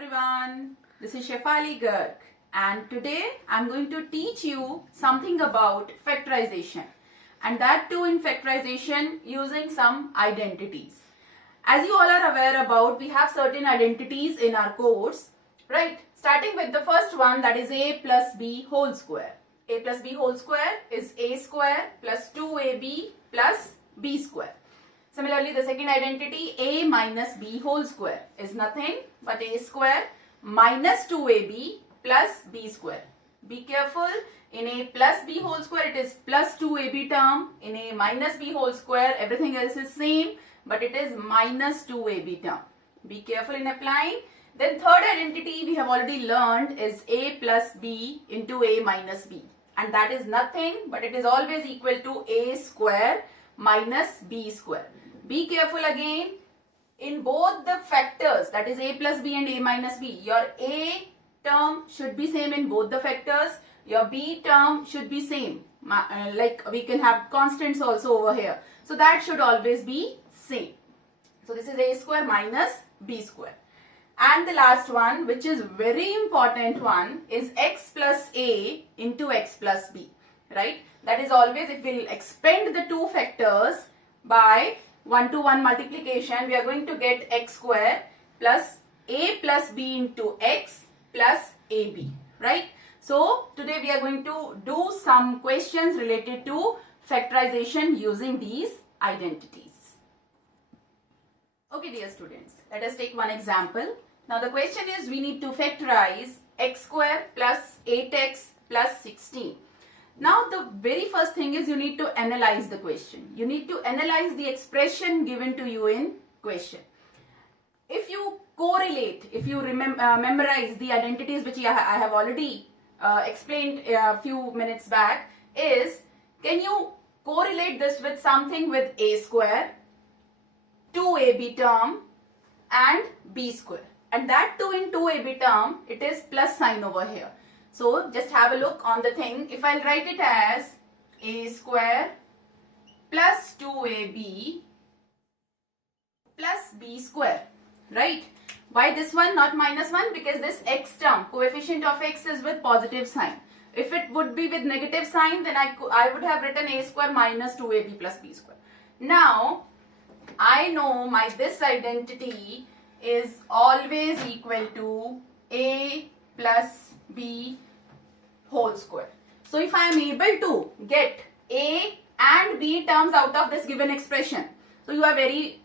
everyone, this is Shefali Garg and today I'm going to teach you something about factorization and that too in factorization using some identities. As you all are aware about, we have certain identities in our course, right? Starting with the first one, that is a plus b whole square. A plus b whole square is a square plus 2ab plus b square. Similarly, the second identity, a minus b whole square, is nothing but a square minus 2ab plus b square. Be careful, in a plus b whole square it is plus 2ab term, in a minus b whole square everything else is same but it is minus 2ab term. Be careful in applying. Then third identity we have already learned is a plus b into a minus b, and that is nothing but it is always equal to a square minus b square. Be careful again, in both the factors, that is a plus b and a minus b, your a term should be same in both the factors, your b term should be same, like we can have constants also over here, so that should always be same. So this is a square minus b square. And the last one, which is very important one, is x plus a into x plus b, right? That is always, if we'll expand the two factors by 1 to 1 multiplication, we are going to get x square plus a plus b into x plus ab, right? So today we are going to do some questions related to factorization using these identities. Okay, dear students, let us take one example. Now the question is, we need to factorize x square plus 8x plus 16. Now the very first thing is you need to analyze the question. You need to analyze the expression given to you in question. If you correlate, if you memorize the identities which I have already explained a few minutes back, is can you correlate this with something with a square, 2ab term and b square, and that too in 2ab term it is plus sign over here. So just have a look on the thing. If I'll write it as a square plus 2ab plus b square, right? Why this one, not minus 1? Because this x term, coefficient of x is with positive sign. If it would be with negative sign, then I would have written a square minus 2ab plus b square. Now, I know this identity is always equal to a plus b whole square. So if I am able to get a and b terms out of this given expression, so you are very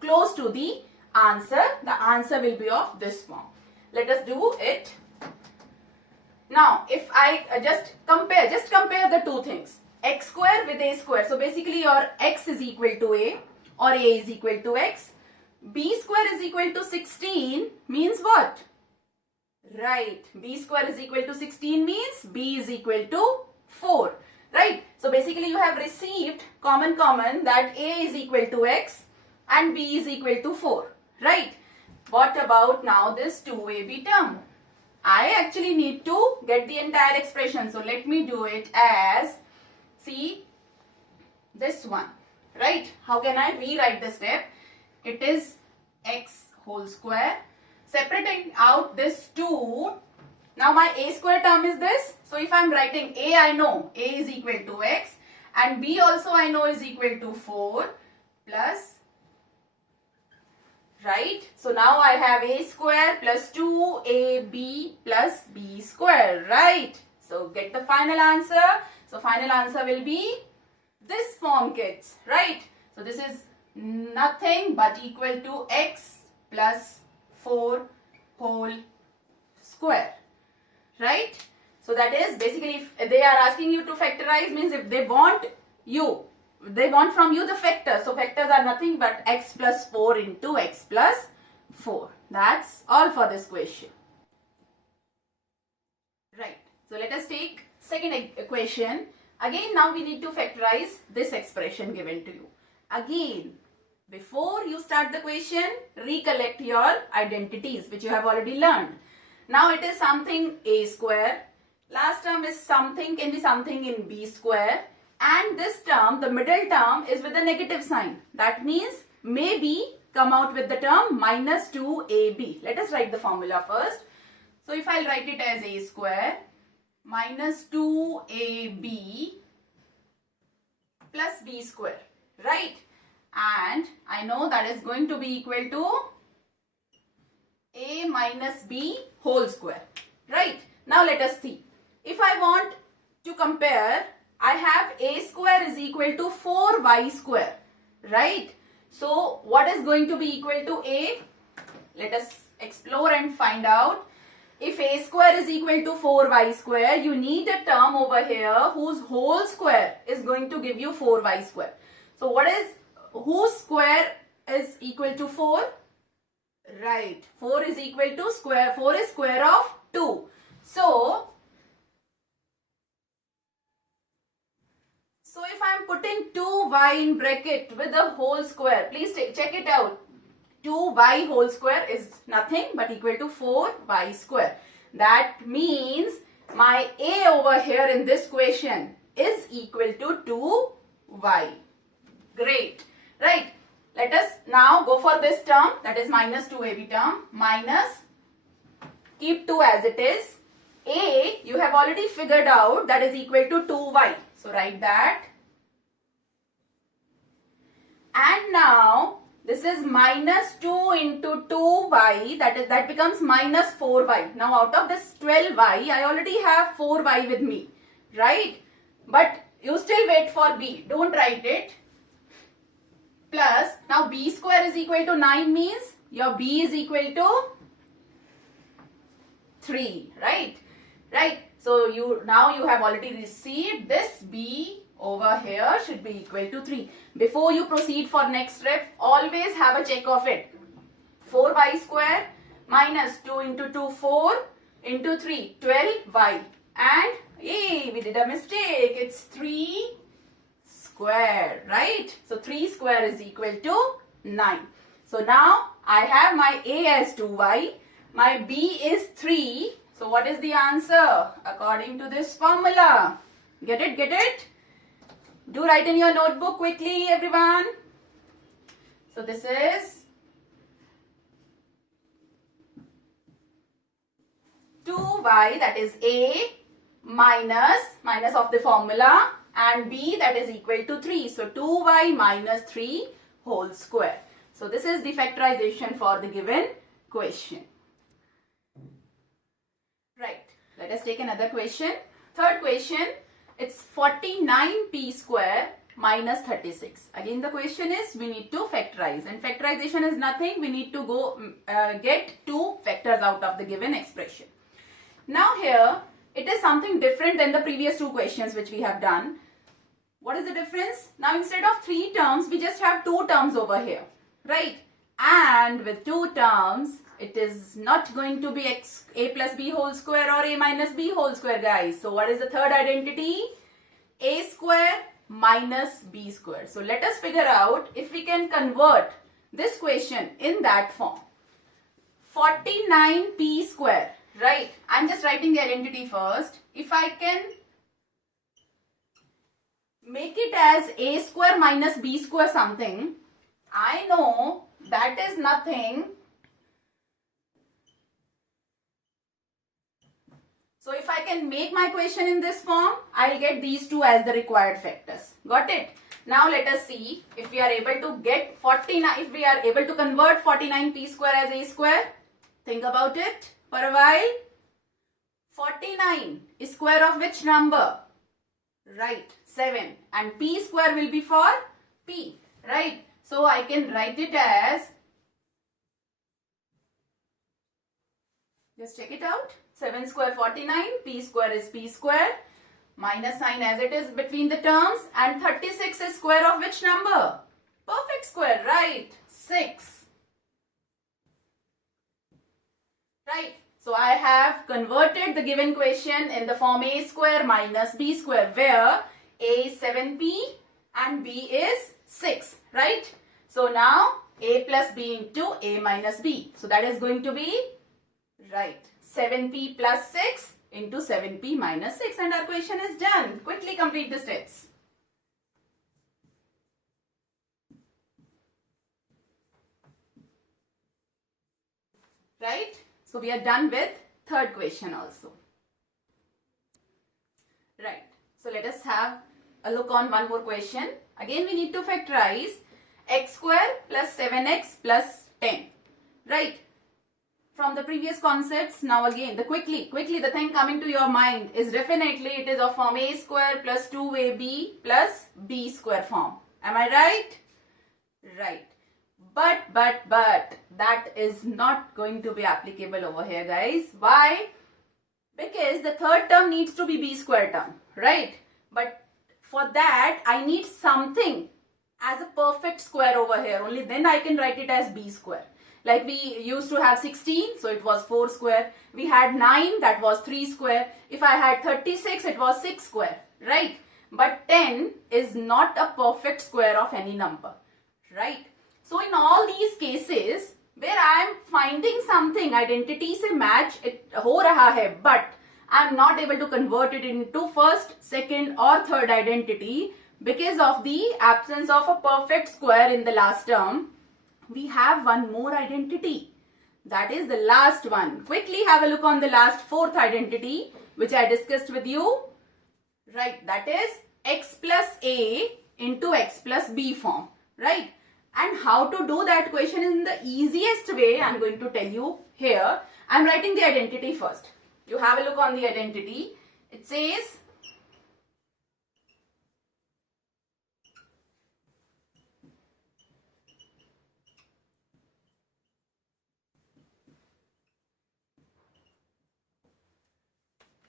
close to the answer. The answer will be of this form. Let us do it. Now if I just compare the two things, x square with a square. So basically your x is equal to a or a is equal to x. B square is equal to 16 means what? Right, b square is equal to 16 means b is equal to 4, right? So basically you have received common that a is equal to x and b is equal to 4, right? What about now this 2ab term? I actually need to get the entire expression, so let me do it as, see, this one, right? How can I rewrite the step? It is x whole square. Separating out this 2, now my a square term is this. So if I am writing a, I know a is equal to x and b also I know is equal to 4 plus, right? So now I have a square plus 2ab plus b square, right? So get the final answer. So final answer will be this form, kids, right? So this is nothing but equal to x plus 4 whole square, right? So that is basically, if they are asking you to factorize, means if they want from you the factors. So factors are nothing but x plus 4 into x plus 4. That's all for this question. Right. So let us take second equation. Again, now we need to factorize this expression given to you. Again, before you start the question, recollect your identities which you have already learned. Now it is something a square. Last term is something, can be something in b square. And this term, the middle term, is with a negative sign. That means maybe come out with the term minus 2ab. Let us write the formula first. So if I'll write it as a square minus 2ab plus b square, right? And I know that is going to be equal to a minus b whole square, right? Now let us see. If I want to compare, I have a square is equal to 4y square, right? So what is going to be equal to a? Let us explore and find out. If a square is equal to 4y square, you need a term over here whose whole square is going to give you 4y square. So what is, whose square is equal to 4? Right, 4 is equal to square, 4 is square of 2. So if I am putting 2y in bracket with the whole square, please check it out. 2y whole square is nothing but equal to 4y square. That means my a over here in this question is equal to 2y. Great, right? Let us now go for this term, that is minus 2ab term, minus, keep 2 as it is. A you have already figured out, that is equal to 2y. So write that. And now this is minus 2 into 2y, that becomes minus 4y. Now out of this 12y, I already have 4y with me, right? But you still wait for b, don't write it. Plus, now b square is equal to 9 means your b is equal to 3, right? Right. So now you have already received this b over here should be equal to 3. Before you proceed for next step, always have a check of it. 4y square minus 2 into 2, 4 into 3, 12y. And hey, we did a mistake. It's 3 square, right? So 3 square is equal to 9. So now I have my a as 2y, my b is 3. So what is the answer according to this formula? Get it? Get it? Do write in your notebook quickly, everyone. So this is 2y, that is a, minus of the formula, and b, that is equal to 3. So 2y minus 3 whole square. So this is the factorization for the given question. Right. Let us take another question. Third question. It's 49p square minus 36. Again the question is we need to factorize, and factorization is nothing. We need to go get two factors out of the given expression. Now here it is something different than the previous two questions which we have done. What is the difference? Now instead of 3 terms, we just have 2 terms over here, right? And with 2 terms, it is not going to be a plus b whole square or a minus b whole square, guys. So what is the third identity? A square minus b square. So let us figure out if we can convert this question in that form. 49p square, right? I'm just writing the identity first. If I can make it as a square minus b square something, I know that is nothing. So if I can make my question in this form, I'll get these two as the required factors. Got it? Now let us see if we are able to get 49, if we are able to convert 49p square as a square. Think about it for a while. 49 is square of which number? Right, 7. And p square will be for p, right? So I can write it as, just check it out. 7 square 49, p square is p square, minus sign as it is between the terms, and 36 is square of which number? Perfect square, right? 6. Right. So I have converted the given question in the form a square minus b square, where a is 7p and b is 6, right? So now a plus b into a minus b. So that is going to be, right, 7p plus 6 into 7p minus 6, and our question is done. Quickly complete the steps. right? So we are done with third question also. Right. So let us have a look on one more question. Again we need to factorize x square plus 7x plus 10. Right. From the previous concepts, now again quickly the thing coming to your mind is definitely it is of form a square plus 2ab plus b square form. Am I right? Right. But that is not going to be applicable over here, guys. Why? Because the third term needs to be b square term, right? But for that I need something as a perfect square over here. Only then I can write it as b square. Like we used to have 16, so it was 4 square. We had 9, that was 3 square. If I had 36, it was 6 square, right? But 10 is not a perfect square of any number, right? So in all these cases where I am finding something identity से match it हो रहा है, but I am not able to convert it into first, second or third identity because of the absence of a perfect square in the last term, we have one more identity. That is the last one. Quickly have a look on the last fourth identity which I discussed with you. Right, that is x plus a into x plus b form, right? And how to do that question in the easiest way, I am going to tell you here. I am writing the identity first. You have a look on the identity. It says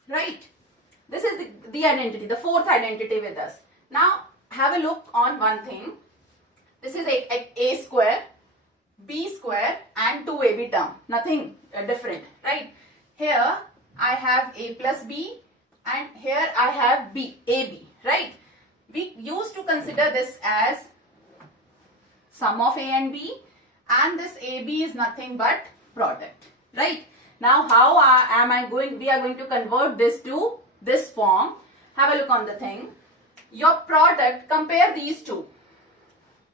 right. This is the identity, the fourth identity with us. Now have a look on one thing. This is a square, b square and 2ab term. Nothing different, right? Here I have a plus b and here I have ab, right? We used to consider this as sum of a and b, and this ab is nothing but product, right? Now how we are going to convert this to this form. Have a look on the thing. Your product, compare these two.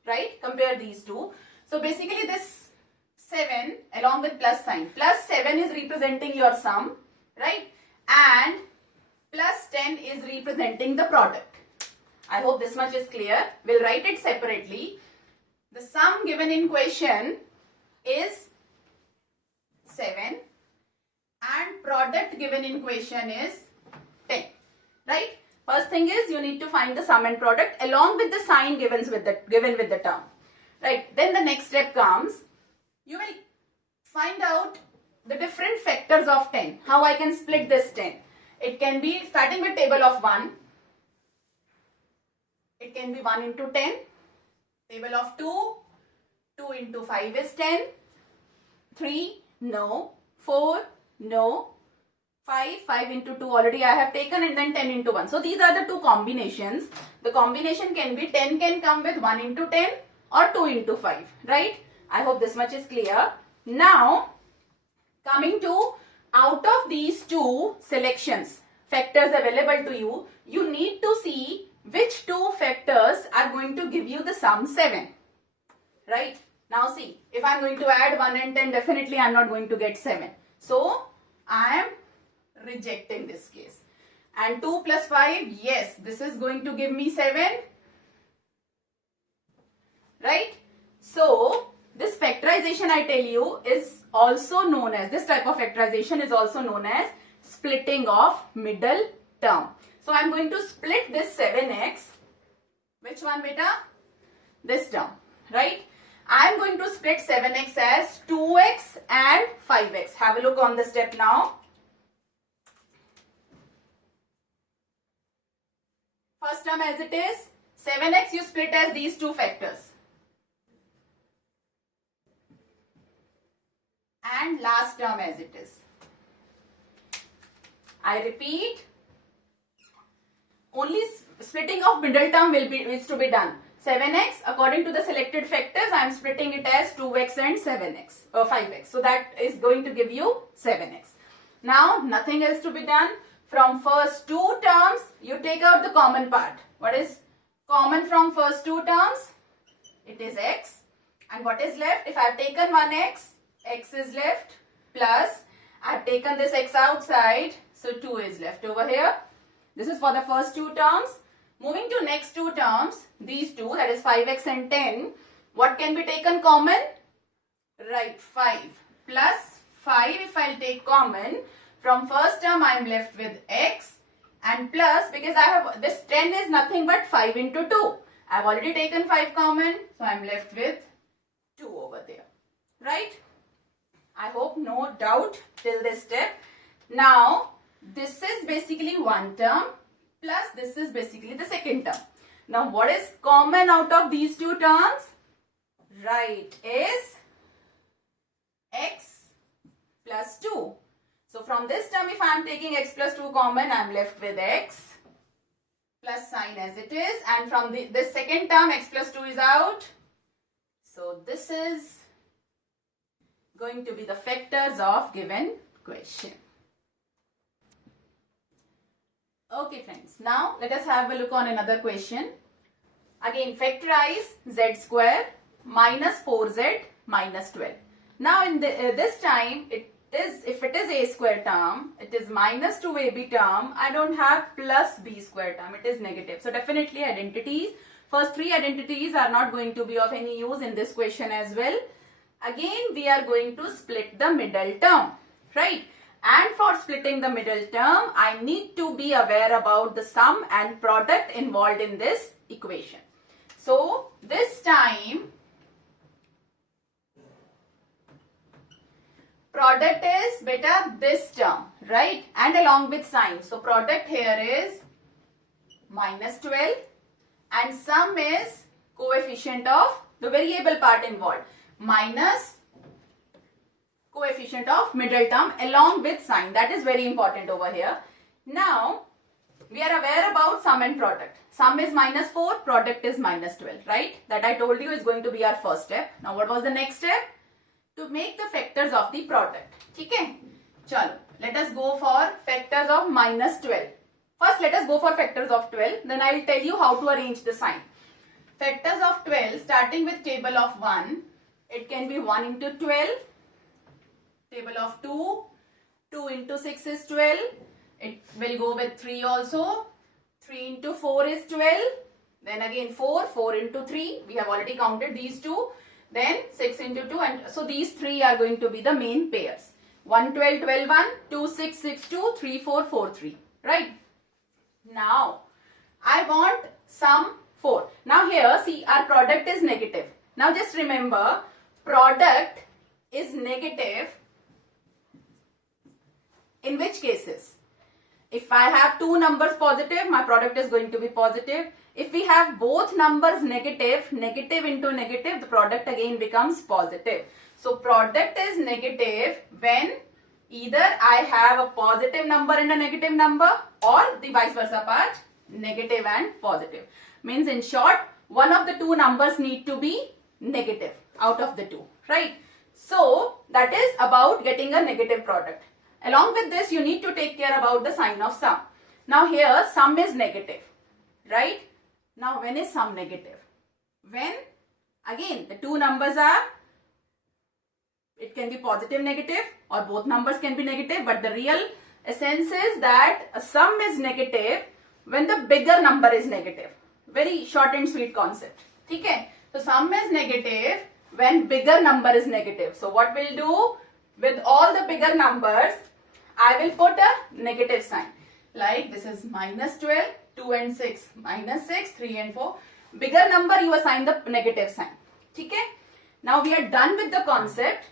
Right? Compare these two. So basically this 7 along with plus sign. Plus 7 is representing your sum. Right? And plus 10 is representing the product. I hope this much is clear. We'll write it separately. The sum given in question is 7 and product given in question is 10. Right? First thing is you need to find the sum and product along with the sign given with the term. Right. Then the next step comes. You will find out the different factors of 10. How I can split this 10. It can be starting with table of 1. It can be 1 into 10. Table of 2. 2 into 5 is 10. 3. No. 4. No. 5 into 2 already I have taken, and then 10 into 1. So these are the two combinations. The combination can be 10 can come with 1 into 10 or 2 into 5, right? I hope this much is clear. Now coming to out of these two selections, factors available to you, you need to see which two factors are going to give you the sum 7, right? Now see, if I am going to add 1 and 10, definitely I am not going to get 7. So I am rejecting this case. And 2 plus 5, yes, this is going to give me 7, right? So this factorization I tell you is also known as, this type of factorization is also known as splitting of middle term. So I am going to split this 7x, which one beta? This term, right? I am going to split 7x as 2x and 5x. Have a look on the step now. First term as it is, 7x you split as these two factors. And last term as it is. I repeat, only splitting of middle term is to be done. 7x, according to the selected factors, I am splitting it as 2x and 7x or 5x. So that is going to give you 7x. Now nothing else to be done. From first two terms, you take out the common part. What is common from first two terms? It is x. And what is left? If I have taken one x, x is left. plus I've taken this x outside, so 2 is left over here. This is for the first two terms. Moving to next two terms, these two, that is 5x and 10, what can be taken common? Right, 5 plus 5, if I'll take common, from first term I am left with x, and plus, because I have, this 10 is nothing but 5 into 2. I have already taken 5 common, so I am left with 2 over there. Right? I hope no doubt till this step. Now, this is basically one term plus this is basically the second term. Now, what is common out of these two terms? Right, is x plus 2. So, from this term, if I am taking x plus 2 common, I am left with x plus sign as it is. And from this second term, x plus 2 is out. So, this is going to be the factors of given question. Okay friends, now let us have a look on another question. Again, factorize z square minus 4z minus 12. Now in this time, if it is a square term, it is minus 2ab term. I don't have plus b square term, it is negative. So definitely identities, first three identities are not going to be of any use in this question as well. Again, we are going to split the middle term, right? And for splitting the middle term, I need to be aware about the sum and product involved in this equation. So, this time, product is beta this term, right? And along with sign. So, product here is minus 12 and sum is coefficient of the variable part involved minus coefficient of middle term along with sign. That is very important over here. Now, we are aware about sum and product. Sum is minus 4, product is minus 12, right? That I told you is going to be our first step. Now, what was the next step? To make the factors of the product. Okay? Chalo, let us go for factors of minus 12. First, let us go for factors of 12. Then I will tell you how to arrange the sign. Factors of 12, starting with table of 1. It can be 1 into 12. Table of 2. 2 into 6 is 12. It will go with 3 also. 3 into 4 is 12. Then again 4. 4 into 3. We have already counted these two. Then 6 into 2. And so these three are going to be the main pairs. 1, 12, 12, 1. 2, 6, 6, 2. 3, 4, 4, 3. Right? Now, I want sum 4. Now here, see, our product is negative. Now just remember, product is negative in which cases? If I have two numbers positive, my product is going to be positive. If we have both numbers negative, negative into negative, the product again becomes positive. So product is negative when either I have a positive number and a negative number, or the vice versa part, negative and positive. Means in short, one of the two numbers need to be negative out of the two, right? So that is about getting a negative product. Along with this, you need to take care about the sign of sum. Now here, sum is negative, right? Now when is sum negative? When, again, the two numbers are, it can be positive, negative, or both numbers can be negative, but the real essence is that a sum is negative when the bigger number is negative. Very short and sweet concept. Okay? So sum is negative when bigger number is negative. So what we'll do with all the bigger numbers, I will put a negative sign. Like this is minus 12, 2 and 6, minus 6, 3 and 4. Bigger number, you assign the negative sign. Okay? Now we are done with the concept.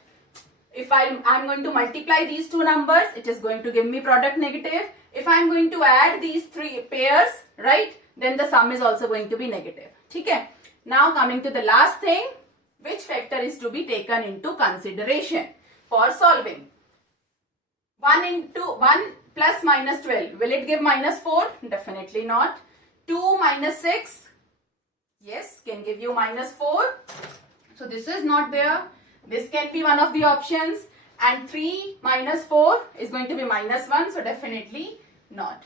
If I'm going to multiply these two numbers, it is going to give me product negative. If I'm going to add these three pairs, right, then the sum is also going to be negative. Okay? Now coming to the last thing, which factor is to be taken into consideration for solving? 1 plus minus 12, will it give minus 4? Definitely not. 2 minus 6, yes, can give you minus 4. So this is not there. This can be one of the options. And 3 minus 4 is going to be minus 1. So definitely not.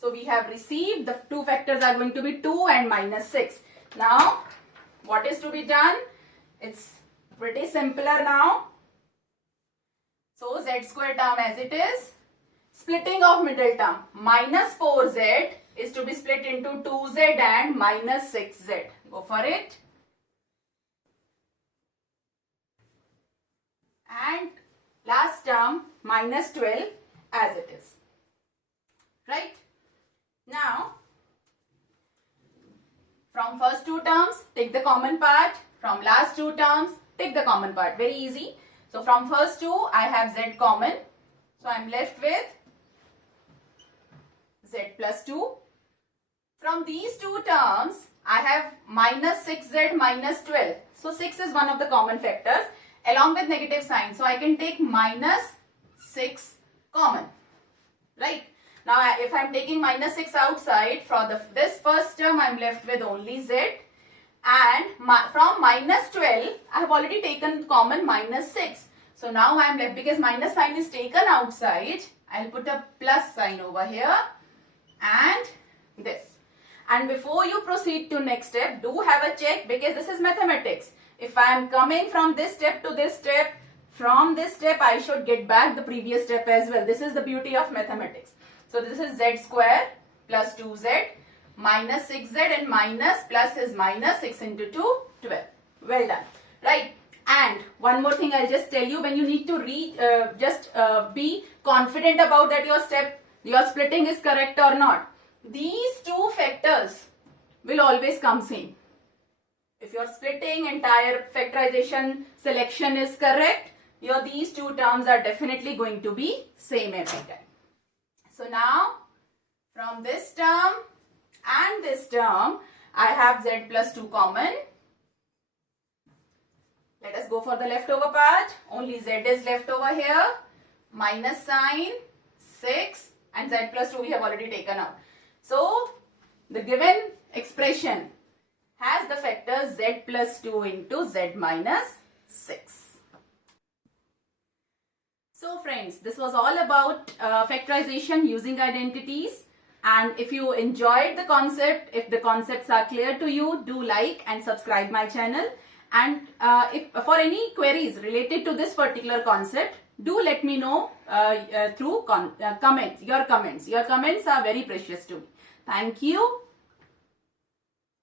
So we have received the two factors are going to be 2 and minus 6. Now what is to be done? It's pretty simpler now. z square term as it is. Splitting of middle term. Minus 4z is to be split into 2z and minus 6z. Go for it. And last term minus 12 as it is. Right? Now, from first two terms, take the common part. From last two terms, take the common part. Very easy. So, from first two, I have z common. So, I am left with z plus 2. From these two terms, I have minus 6z minus 12. So, 6 is one of the common factors along with negative sign. So, I can take minus 6 common. Right? Now, if I am taking minus 6 outside, for this first term, I am left with only z. And from minus 12, I have already taken common minus 6. So, now I am left, because minus sign is taken outside, I will put a plus sign over here and this. And before you proceed to next step, do have a check, because this is mathematics. If I am coming from this step to this step, from this step I should get back the previous step as well. This is the beauty of mathematics. So, this is z square plus 2z minus 6z and minus plus is minus 6 into 2, 12. Well done. Right. And one more thing I'll just tell you, when you need to be confident about that your splitting is correct or not. These two factors will always come same. If your splitting, entire factorization selection is correct, these two terms are definitely going to be same every time. So now, from this term and this term, I have z plus 2 common. Let us go for the leftover part. Only z is left over here. Minus sign, 6 and z plus 2 we have already taken out. So, the given expression has the factors z plus 2 into z minus 6. So friends, this was all about factorization using identities. And if you enjoyed the concept, if the concepts are clear to you, do like and subscribe my channel. And if for any queries related to this particular concept, do let me know through comments. Your comments are very precious to me. Thank you.